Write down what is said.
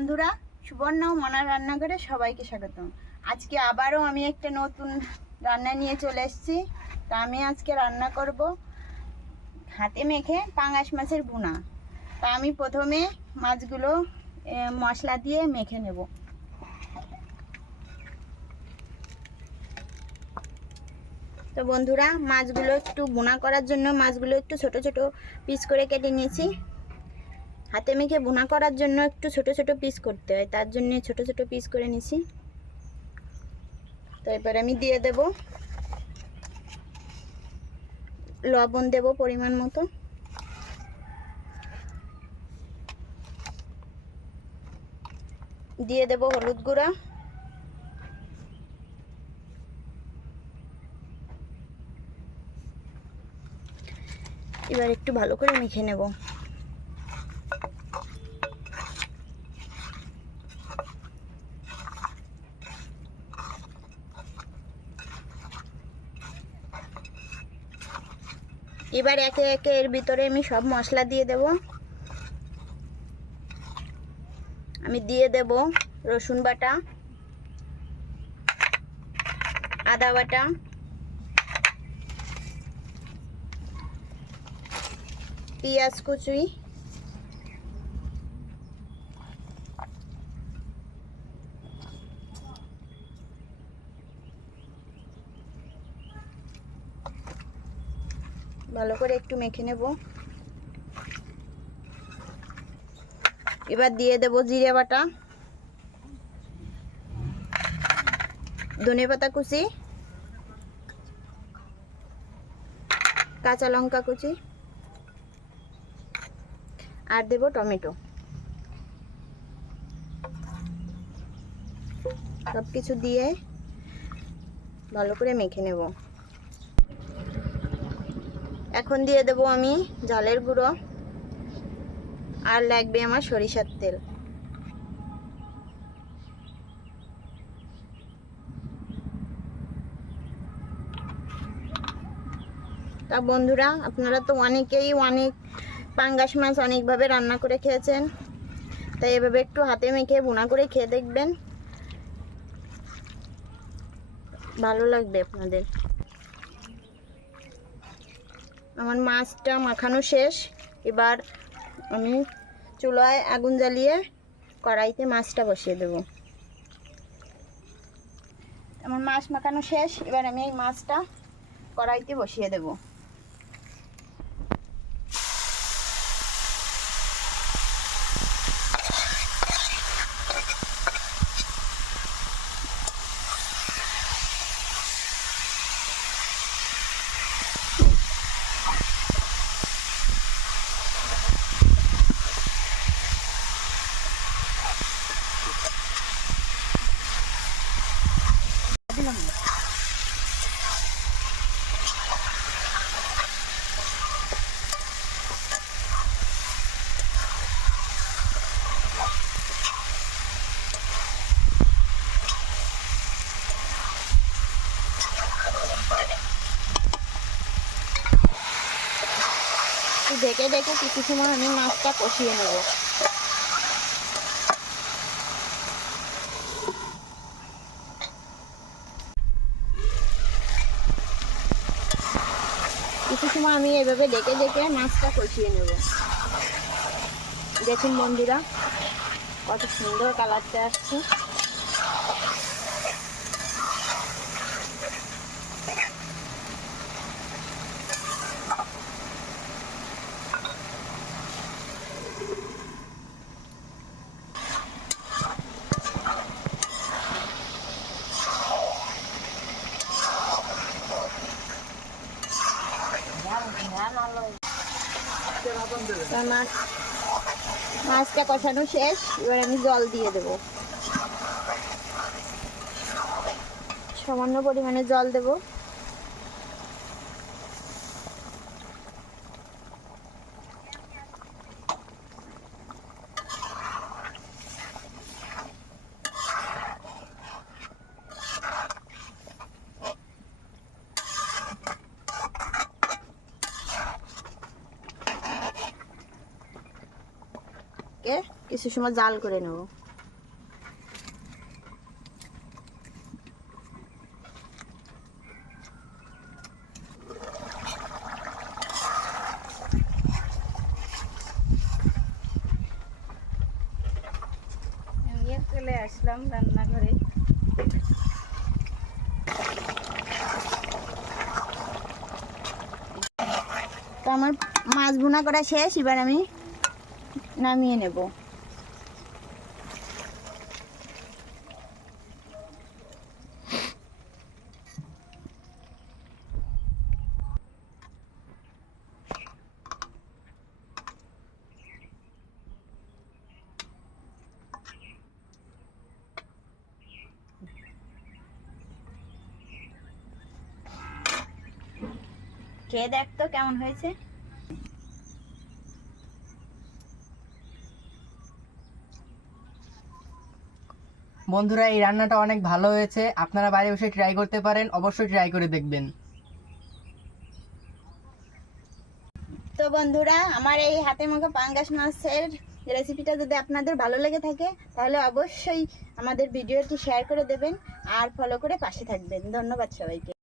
বন্ধুরা, সুবর্ণা ও মনার রান্নাঘরে সবাইকে স্বাগতম। আজকে আবারও আমি একটা নতুন রান্না নিয়ে চলে এসেছি। তা আমি আজকে রান্না করব হাতে মেখে পাঙ্গাস মাছের ভুনা। তা আমি প্রথমে মাছগুলো মশলা দিয়ে মেখে নেব। তো বন্ধুরা, মাছগুলো একটু ভুনা করার জন্য মাছগুলো একটু ছোট ছোট পিস করে কেটে নিয়েছি। হাতে মেখে ভুনা করার জন্য একটু ছোট ছোট পিস করতে হয়, তার জন্য ছোট ছোট পিস করে নিছি। তো এবার আমি দিয়ে দেব লবণ, দেব পরিমাণ মতো, দিয়ে দেব হলুদ গুঁড়া, এবার একটু ভালো করে মেখে নেব। এবার একে একে এর ভিতরে আমি সব মশলা দিয়ে দেব। আমি দিয়ে দেব রসুন বাটা, আদা বাটা, পেঁয়াজ কুচি, ভালো করে একটু মেখে নেব। এবার দিয়ে দেব জিরে বাটা, ধনেপাতা কুচি, কাঁচা লঙ্কা কুচি, আর দেব টমেটো। সব কিছু দিয়ে ভালো করে মেখে নেব। এখন দিয়ে দেব আমি ঝালের গুঁড়ো, আর লাগবে আমার সরিষার তেল। তা বন্ধুরা, আপনারা তো অনেকেই অনেক পাঙ্গাস মাছ অনেকভাবে রান্না করে খেয়েছেন, তাই এভাবে একটু হাতে মেখে ভুনা করে খেয়ে দেখবেন, ভালো লাগবে আপনাদের। আমার মাছটা মাখানো শেষ। এবার আমি চুলায় আগুন জ্বালিয়ে কড়াইতে মাছটা বসিয়ে দেব। আমার মাছ মাখানো শেষ। এবার আমি এই মাছটা কড়াইতে বসিয়ে দেব। ঢেকে ঢেকে কিছু সময় আমি মাছটা কষিয়ে নেব। কিছু সময় আমি এভাবে ঢেকে ঢেকে মাছটা কষিয়ে নেব। দেখুন বন্ধুরা, কত সুন্দর কালারটা আসছে। মাছটা কষানো শেষ। এবার আমি জল দিয়ে দেব, সামান্য পরিমাণে জল দেব। কিছু সময় জাল করে নেব। চলে আসলাম রান্নাঘরে। তো আমার মাছ ভুনা করা শেষ, এবার আমি নামিয়ে নেব। খেয়ে দেখ তো কেমন হয়েছে। বন্ধুরা, এই রান্নাটা অনেক ভালো হয়েছে, আপনারা বাইরে বসে ট্রাই করতে পারেন, অবশ্যই ট্রাই করে দেখবেন। তো বন্ধুরা, আমার এই হাতে মাখা পাঙ্গাস মাছের রেসিপিটা যদি আপনাদের ভালো লেগে থাকে তাহলে অবশ্যই আমাদের ভিডিওটি শেয়ার করে দেবেন আর ফলো করে পাশে থাকবেন। ধন্যবাদ সবাইকে।